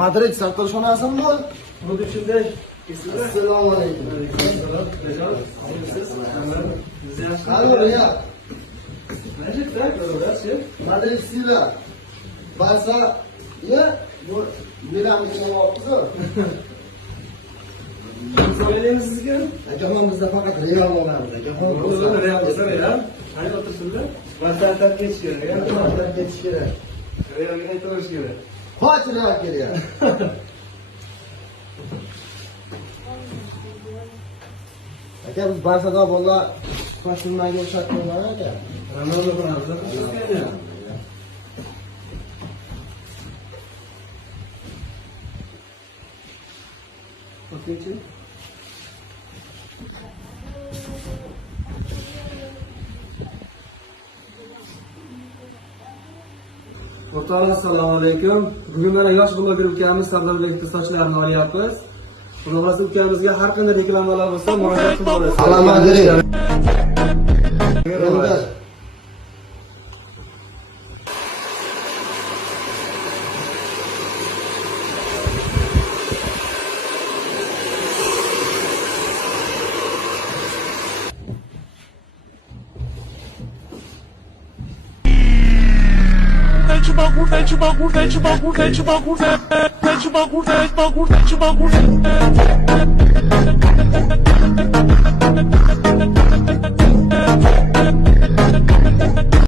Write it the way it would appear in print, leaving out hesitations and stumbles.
Madrid sartaroshxonasimi bu? Xuddi shunday. Assalomu alaykum. Allo, ya. Madrid sizlar. Barsa, ya, bu Milan uchun olibsiz. So'raymiz sizga. Akaman bizda faqat Real bo'ladi. Akaman O'zini Real bo'lsa Real. Qayda o'tirsinda? Vaqtdan ketish kerak. Vaqtdan ketish kerak. Realga qaytarish kerak. Qoch Real kerak. Aka biz Barselona bola Fasilmaga o'xshat bo'lgan aka. Ronaldo bilan O'tkinchi. O'rtoqlar, assalomu alaykum. Bugun mana yosh bloger ukamiz Sardorbekning sochlarini olyapmiz. Xulosa ukamizga har qanday reklamalar bo'lsa, murojaat qilib olasiz. Yo'ldosh. Mete bagulho.